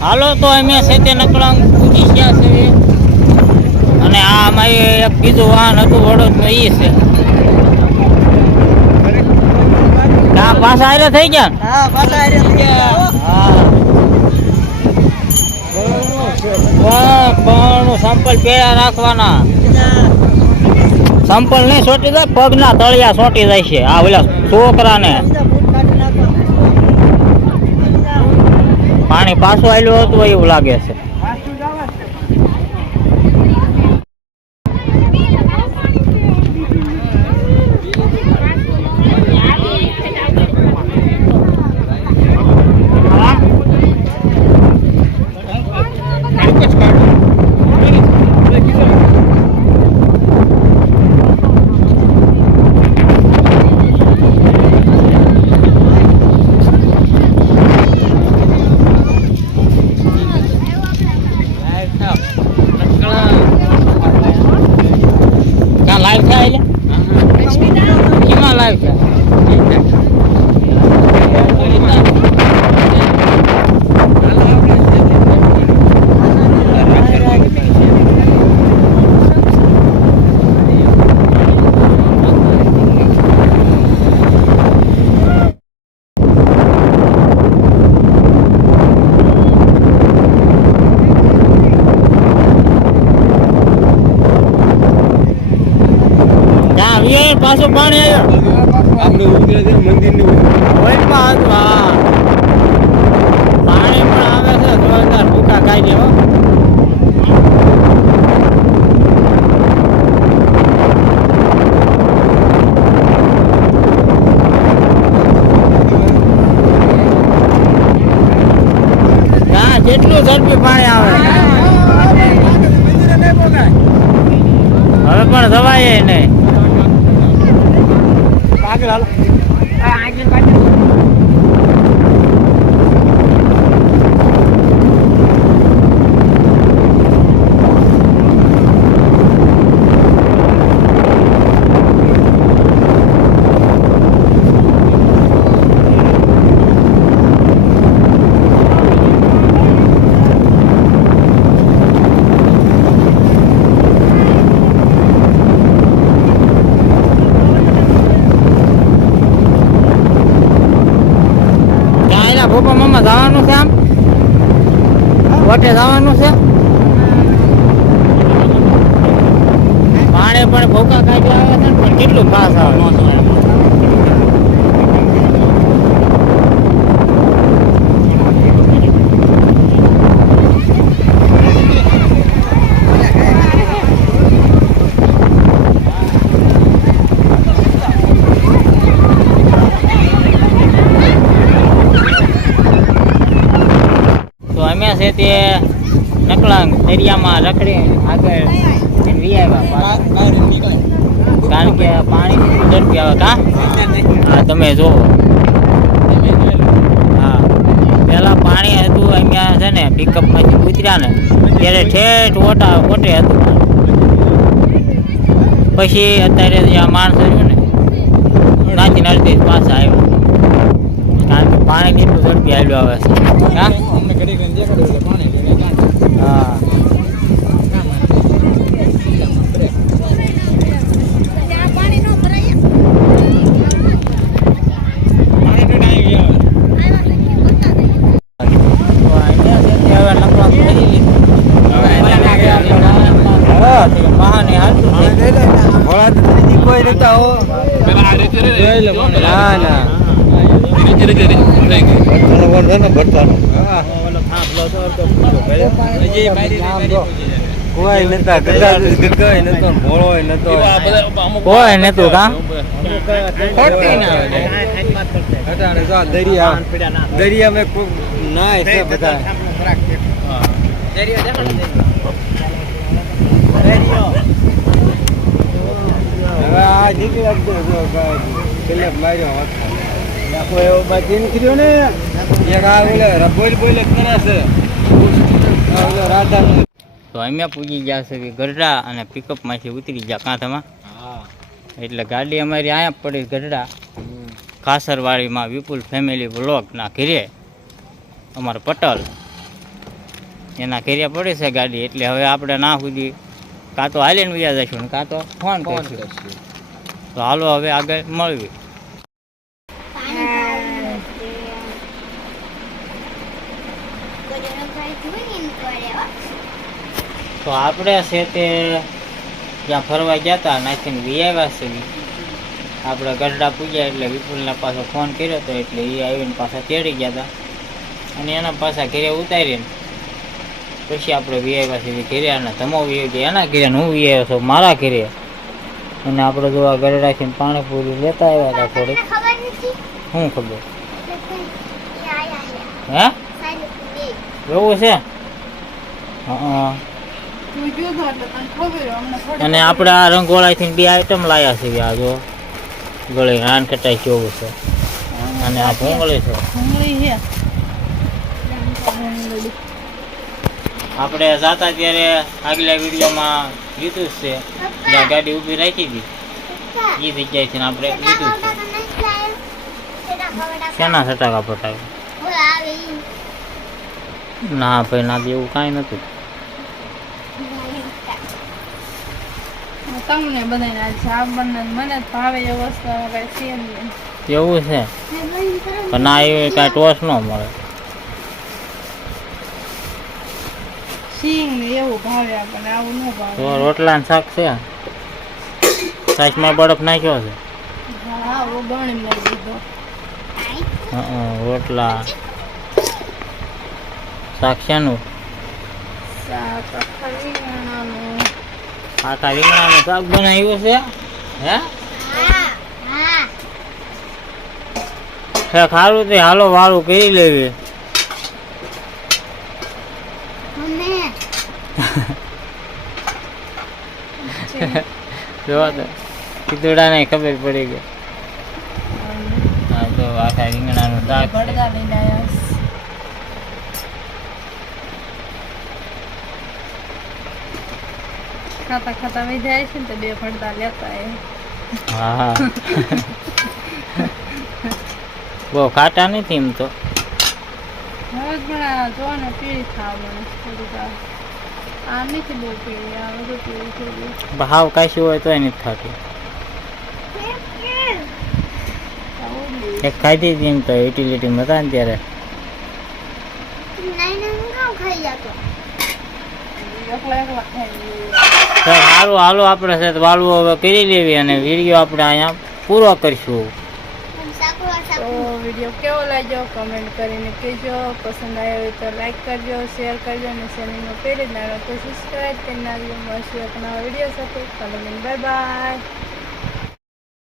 હાલો તો અમે સેતે નકળંગ પૂજી ગયા છે અને આ અમારે એક બીજું વાહન હતું વડોદનું એ છે. હા પાછા આરે થઈ ગયા. હા પાછા આરે થઈ ગયા. હા પણ સંપલ પેલા રાખવાના. સંપલ નહીં સોટી જાય, પગના તળિયા સોટી જાય છે આ ઓલા છોકરાને. પાણી પાછું આવેલું હતું એવું લાગે છે. પાછું પાણી આવ્યું મંદિરની પાણી પણ આવે છે જોરદાર ભૂકા ખાઈ દેવો. હા કેટલું ઝડપી પાણી આવે હવે પણ જવાય નહીં. આગળ હાલો. આગળ પાછળ ભોપા મામા જવાનું છે, આમ વટે જવાનું છે. પાણી પણ ભોકા કાઢી આવે છે પણ કેટલું ખાસ આવે. છે તે નકળંગ દરિયામાં રખડી આગળ કારણ કે પાણી ઝડપી આવે. હા તમે જુઓ. હા પેલા પાણી હતું અહીંયા છે ને પિકઅપમાંથી ઉતર્યા ને ત્યારે ઠેઠ ઓટે હતું. પછી અત્યારે જ્યાં માણસો રહ્યું ને ત્યાંથી અડધી પાછા આવ્યા કારણ કે પાણી કેટલું ઝડપી આવ્યું આવે છે. હા હા કોઈ નતા કોઈ નતું કા દરિયા મેં નાય છે બધા. હવે આ દીકરી માર્યો કોઈ એવો બાકી નીકળ્યો ને એક આ બોલ બોલ કરે છે. તો અમે પૂજી ગયા છે ગઢડા અને પિકઅપમાંથી ઉતરી ગયા કાંઠામાં. એટલે ગાડી અમારી અહીંયા પડી ગઢડા ખાસરવાડીમાં વિપુલ ફેમિલી બ્લોકના ઘરે અમારા પટેલ એના ઘેરે પડી છે ગાડી, એટલે હવે આપણે ના સુધી કાં તો હાલીને વ્યા જઈશું ને કાં તો ફોન કરીશું. તો હાલો હવે આગળ મળવી. તો આપણે છે તે જ્યાં ફરવા ગયા હતા નાખીને વી આવ્યા છે. આપણે ગઢડા પૂગ્યા એટલે વિપુલને પાછો ફોન કર્યો હતો, એટલે એ આવીને પાછા તેડી ગયા હતા અને એના પાછા ઘરે ઉતારીને પછી આપણે વી આવ્યા છીએ ઘરે. અને ધમો વી ગયા એના ઘરે, હું વી આવ્યો છું મારા ઘરે. અને આપણે જો આ ગઢડાથી પાણીપુરી લેતા આવ્યા હતા થોડીક. શું ખબર હે એવું છે? હા. અને આપણે આ રંગોળાથી બે આઈટમ લાવ્યા છે. આ જો ગળે રાન કટાઈ કેવું છે, અને આ ભૂંગળી છે. આપણે જાતા ત્યારે આગલા વિડીયોમાં લીધું છે, જ્યાં ગાડી ઊભી રાખી હતી એ જગ્યાએથી આપણે લીધું છે. શેના સટાકા પટાવ્યા? ના ભાઈ ના, એવું કાંઈ નથી. તમને બધાને સાબણ મને ભાવે એ વસ્તુ કઈ છે નહીં. એવું છે? પણ ના એવી કાંઈ ટોસ ન મળે. સિંગ ને એવું ભાવે આપણને, આવું ન ભાવે. તો રોટલા ને શાક છે, શાકમાં બરફ નાખ્યો છે. હા ઓ ગણી મળી દીધો. રોટલા શાક શેનું? શાક આખા રીંગણાનું. આખા રીંગણાનું શાક બનાવ્યું છે? હે ખારું તે હાલો વાળું કરી લેવી. જોવા તો કીધુડા ને ખબર પડી ગઈ. હા તો આખા રીંગણાનું શાક ભડકા લઈને આવ્યા. ખાતા ખાતા વિધાય છે ને તો બે ભડકા લેતા આવ્યા. હા બહુ ખાટા નથી એમ તો. હવે પણ જો ને પીળી ખાવા મને થોડીક આ નથી બહુ પીળી, આ બધું પીળી થઈ ગયું. ભાવ કાશી હોય તો નથી ખાતી. એક ખાધી હતી એમ તો યુટિલિટી હતા ને ત્યારે. સારું હાલો આપણે છે વાળું હવે કરી લેવી અને વિડીયો આપણે અહીંયા પૂરો કરીશું. તો વિડીયો કેવો લાગ્યો કમેન્ટ કરીને કહેજો. પસંદ આવ્યો હોય તો લાઈક કરજો, શેર કરજો અને ચેનલમાં પહેલી જ ના તો સબસ્ક્રાઈબ કરી નાખજો. મળશું એક નવા વિડીયો સાથે. Bye bye.